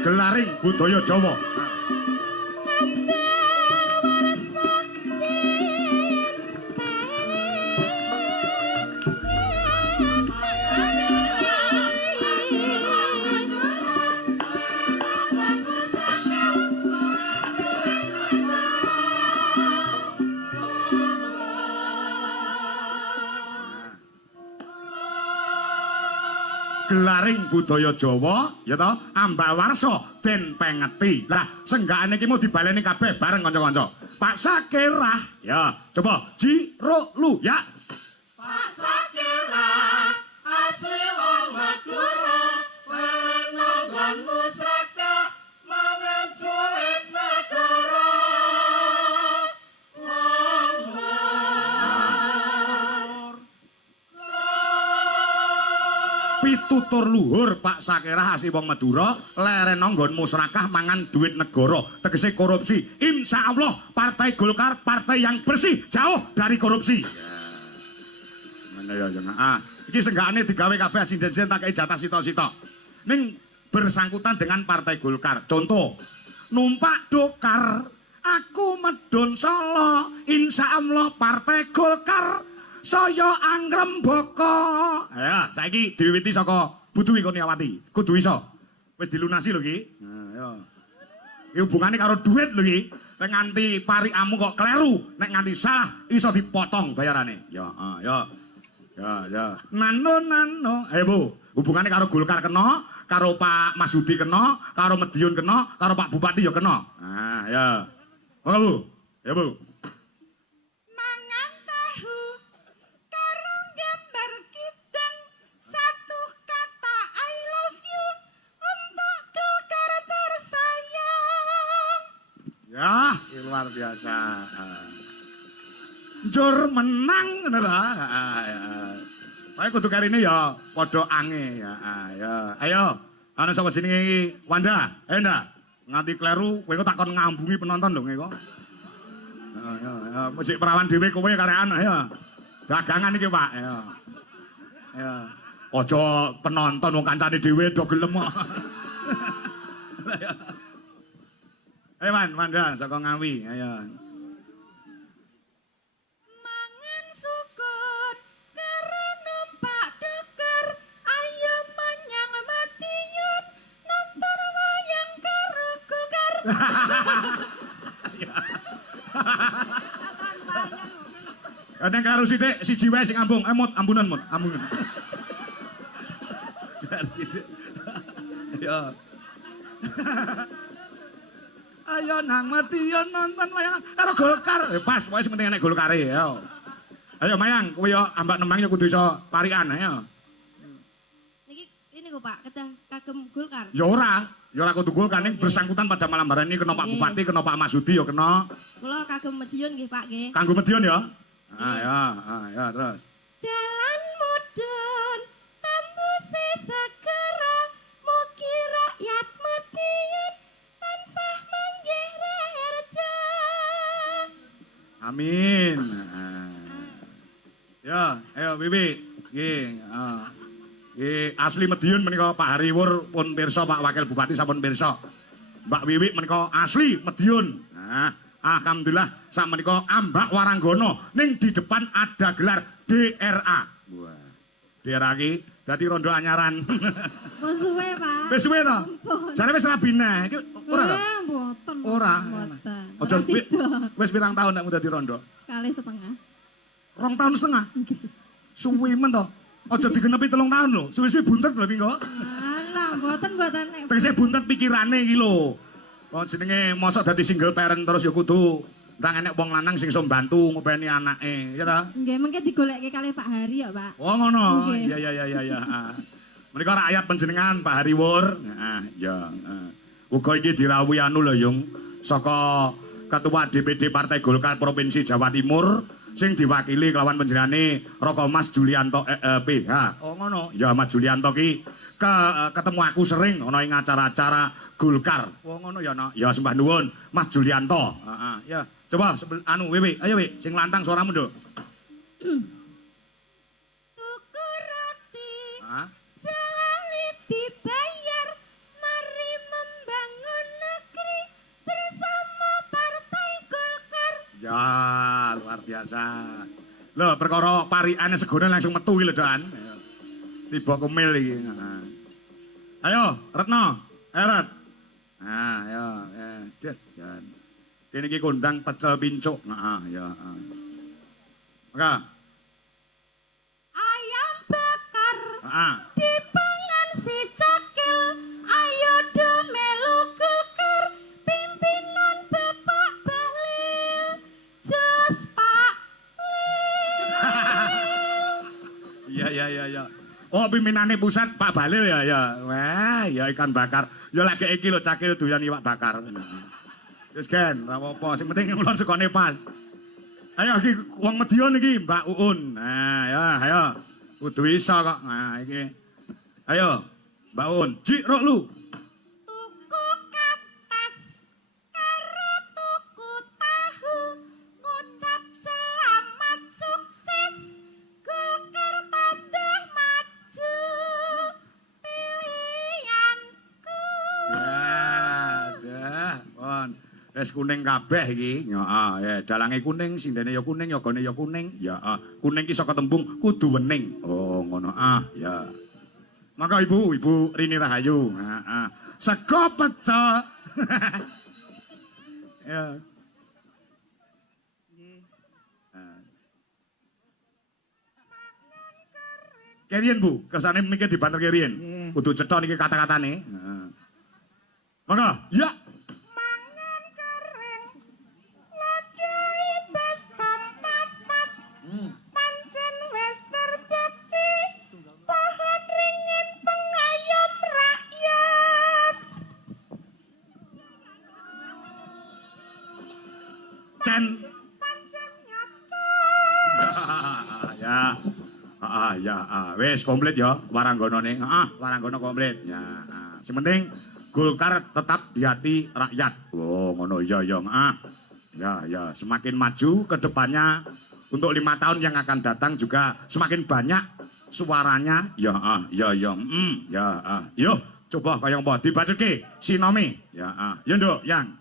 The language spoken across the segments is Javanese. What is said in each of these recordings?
Gelaring budaya Jawa. Gelaring budaya Jawa ya toh Ambawarsa den pengeti. Lah senggakane iki mau dibaleni kabeh bareng kanca-kanca. Pak Sakirah ya coba Jiro lu ya. Pak Sakirah asli wong Madura werna nggon musraka mangan duit negara. Pitutur luhur Pak Sakirah asli wong Madura lerena nggon musrakah mangan duit negara tegese korupsi. Insya Allah Partai Golkar partai yang bersih jauh dari korupsi. Ngene ya jangan. Iki senggakane digawe kabeh sinden-sinden tak kei jatah sita-sita. Ning bersangkutan dengan Partai Golkar. Contoh numpak dokar aku medun Solo. Insya Allah Partai Golkar saya anggrem boko. Ya, saiki diwiwiti saka Butuwi Kurniawati. Kudu iso. Wis dilunasi lho iki. Nah, ya. Iki hubungane karo duit lho iki. Nek nganti parikamu kok kleru, nek nganti salah iso dipotong bayarane. Ya, ya. Ya. Nano. Bu, hubungane karo Golkar kena, karo Pak Masudi kena, karo Medion kena, karo Pak Bupati ya kena. Nah, ya. Monggo, Bu. Ya, Bu. Ya, luar biasa. Njur menang ngono ta. Pae kudu karine ya padha ange ya. Ayo. Ana sapa jenenge iki? Wanda. Ayo ndak. Nganti kleru kowe kok takon ngambungi penonton lho kok. Ya, musik perawan dhewe kowe karekan ayo. Dagangan iki, Pak. Ya. Aja penonton wong kancane dhewe do gelem kok. Ayo Wanda saka Ngawi, ayo. Mangan sukun karo numpak deker, ayo menyang Madiun nonton wayang karo Golkar. Kadang karo sithik siji wae sing ambung, ambunan. Ya. Ayo nang Madiun nonton wayang karo Golkar. Pas wae sing penting nek Golkare ya. Ayo Mayang, kowe yo ambak nemang yo kudu iso parikan ayo. Niki ini kok Pak, kedah kagem Golkar. Ya ora kudu Golkar ning bersangkutan pada malam hari ini kena Pak Bupati, kena Pak Masudi yo kena. Kula kagem Medion nggih Pak nggih. Kanggo Medion ya. Ya terus. Dalan mudhun tembuse segera mugi rakyat Madiun tansah manggih raharja. Amin. Ya, ayo Bibi. Nggih, asli Madiun menika Pak Hariwur pun pirsa, Pak Wakil Bupati sampun pirsa. Mbak Wiwi menika asli Madiun. Nah, alhamdulillah sak menika ambak Waranggono ning di depan ada gelar DRA. Wah. DRA iki dadi rondo anyaran. Wis suwe, Pak. Wis suwe to? Jare wis rabi neh. Iki ora to? Mboten. Ora. Aja wis pirang tahun nek dadi rondo? Kali setengah. 2 tahun setengah. Suwe men to. Aja digenepi 3 tahun lho. Suwe-suwe buntet lho Pinggo. Alah, mboten. Tegese buntet pikirane iki lho. Wong jenenge mosok dadi single parent terus ya kudu ndang enek wong lanang sing iso mbantu ngopeni anake, ya ta? Nggih, mengke digolekke kalih Pak Hari ya, Pak. Oh ngono. Iya. Menika rakyat panjenengan Pak Hariwur. Ya. Uga iki dirawuhi anu lho Yung saka Ketua DPD Partai Golkar Provinsi Jawa Timur sing diwakili kelawan panjenengane Roko Mas Julianto PH. Oh ngono. Ya Mas Julianto ki ketemu aku sering ana ing acara-acara Golkar. Oh ngono ya no. Ya sembah nuwun Mas Julianto. Ya. Coba anu Wiwi, ayo Wi, sing lantang suaramu nduk. Tuku roti. Jalali dibayar mari membayar. Ya, luar biasa. Loh, perkara parikane segone langsung metu iki lho, Dan. Tiba kemil iki. Ayo, Retno. Eret. Nah, ya, Dit. Kene iki kondang pecel pincuk. Heeh, ya. Maka. Ayam bakar. Heeh. Dipangan si cakil. Ayo do melu Golkar. Pimpinan Bapak Bahlil. Jos Pak Lil. Iya. Oh, pimpinane pusat Pak Bahlil ya. Wah, ya ikan bakar. Ya lagi iki lho cakil doyan iwak bakar. Wis gen, ora apa-apa, sing penting ulun sekone pas. Ayo iki wong Medion iki, Mbak Uun. Nah, ya, ayo. Kudu iso kok. Nah, iki. Ayo, Mbak Uun, jik rok lu. Tuku katas karo tuku tahu. Ngucap selamat sukses. Golkar tambah maju. Pilihanku. Ya, pon. Wis kuning kabeh iki. Heeh, ya dalange kuning, sindene ya kuning, yogane ya kuning. Ya, kuning ki saka tembung kudu wening. Oh, ngono. Ya. Maka Ibu Rini Rahayu. Heeh. Sego pecel. Ya. Keriyen Bu, kesane mikir dibanter keriyen. Kudu cetha niki kata-katane. Heeh. Maka, ya. Mangan kering. Ladai bastan papat. Pancen wis terbukti. Pohon ringin pengayom rakyat. Cen. Pancen nyata. Ya. Wis komplit ya waranggonane. Waranggono komplit. Ya. Sing penting Golkar tetap di hati rakyat. Oh, ngono ya. Ya, semakin maju ke depannya untuk 5 tahun yang akan datang juga semakin banyak suaranya. Ya. Yo, coba kaya apa dibacuke sinome. Ya, yo Nduk, yang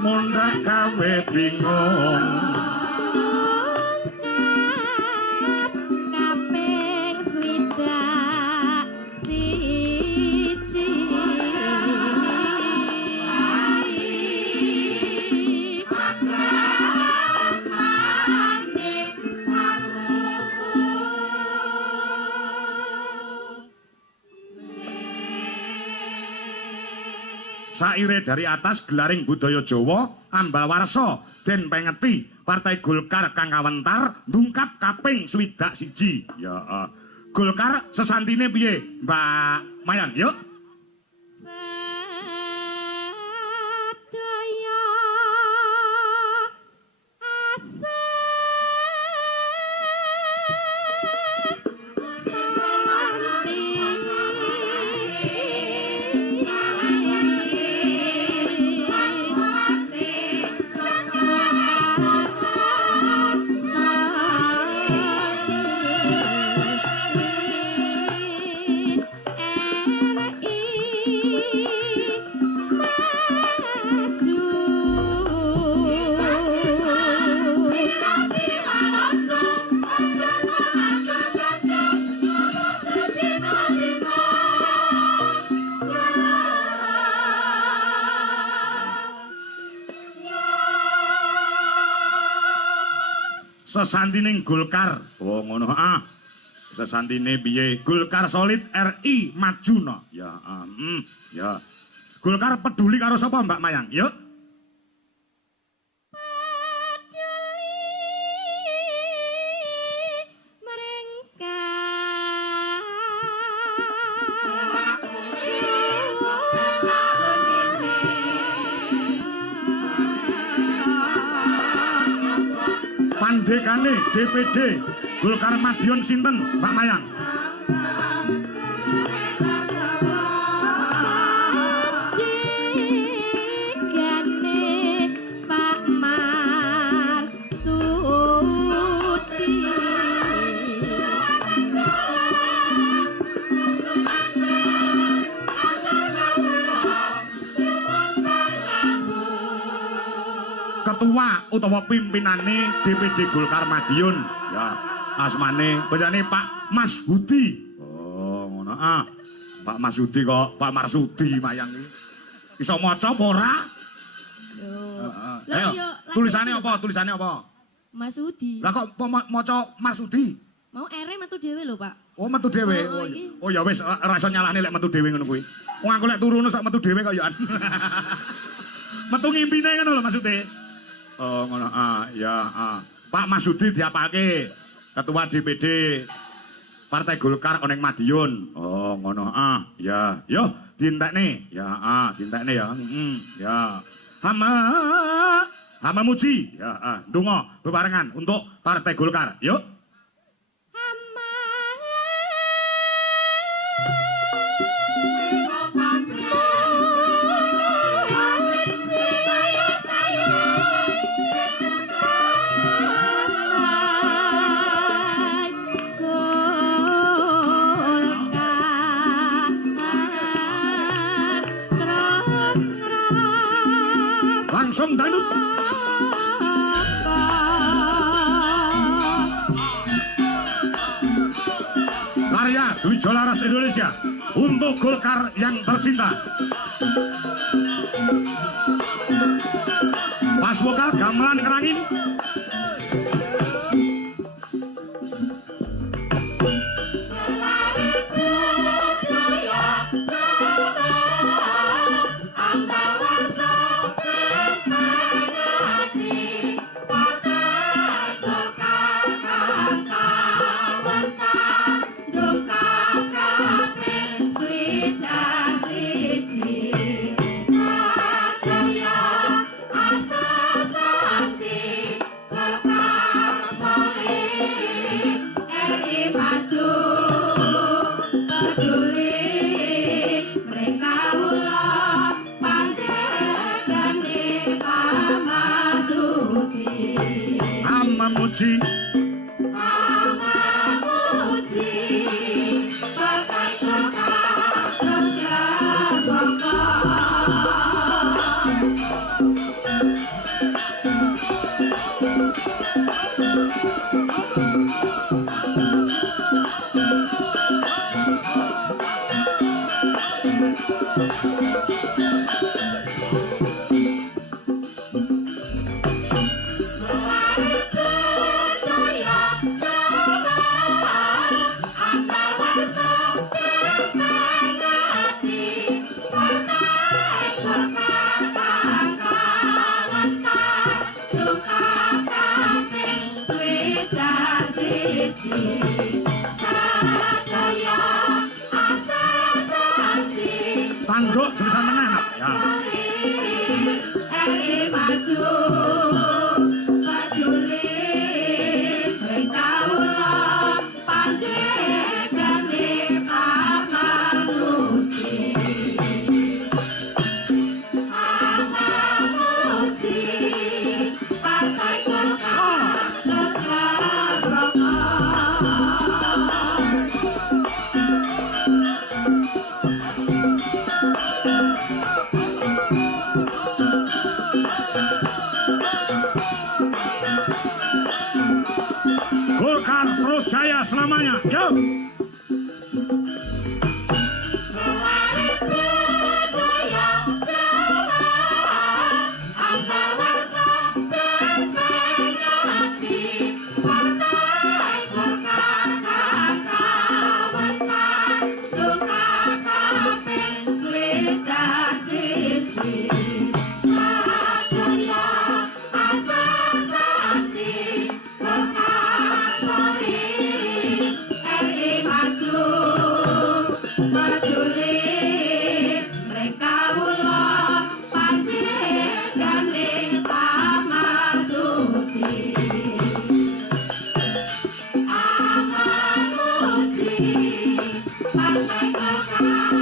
mundak gawe bingung. Tungkap kaping swidak siji. Saire dari atas gelaring budaya Jawa ambal warsa den pengeti Partai Golkar kang kawentar ndungkap kaping 21. Ya, Golkar sesantine piye, Mbak Mayan? Yuk. Sadaya Sesantining Golkar. Oh ngono. Sesantine piye? Golkar solid RI maju. Ya, ya. Golkar peduli karo sapa, Mbak Mayang? Yuk. Pandekane DPD Golkar Madiun sinten, Mbak Mayang? ketua utawa pimpinane DPD Golkar Madiun. Ya, asmane bojone Pak Mas Hudi. Oh, ngono ah. Pak Mas Hudi kok Pak Marsudi mayang iki. Iso maca apa ora? Ayo, tulisannya apa? Tulisannya apa? Mas Hudi. Lah kok maca Marsudi? Mau ere metu dhewe lho, Pak. Oh, metu dhewe. Oh ya wis ora iso nyalahne lek metu dhewe ngono kuwi. Wong aku lek turune sak metu dhewe kok ya. Metu ngimpine ngono lho maksudnya. Oh, ngono. Ah, ya, ah. Pak Masudi diapake Ketua DPD Partai Golkar Oneng Madiun. Oh, ngono. Ah, ya. Yo, dientekne. Ya, ah, dientekne ya. Ya. Hama muji. Ya, ah, ndonga bebarengan untuk Partai Golkar. Yuk. Langsung danut. Karya Dwi Jolaras Indonesia untuk Golkar yang tercinta. Pas vokal gamelan kerangin. Memuji, Partai Golkar Tangguk sebesar menang. Ya. Golkar terus jaya selamanya. Yo. Partai Golkar